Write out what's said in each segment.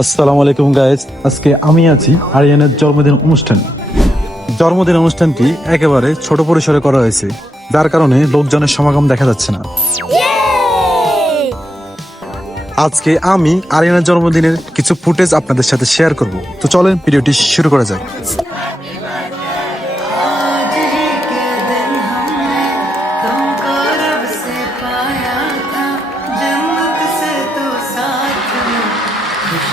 আসসালামু আলাইকুম গাইজ আজকে আমি আছি আরিয়ানের জন্মদিন অনুষ্ঠান জন্মদিন অনুষ্ঠানটি একেবারে ছোট পরিসরে করা হয়েছে যার কারণে লোকজনের সমাগম দেখা যাচ্ছে না আজকে আমি আরিয়ানের জন্মদিনের কিছু ফুটেজ আপনাদের সাথে শেয়ার করব তো চলেন ভিডিওটি শুরু করা যায়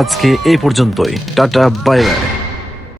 আজকে এই পর্যন্তই টাটা বাই বাই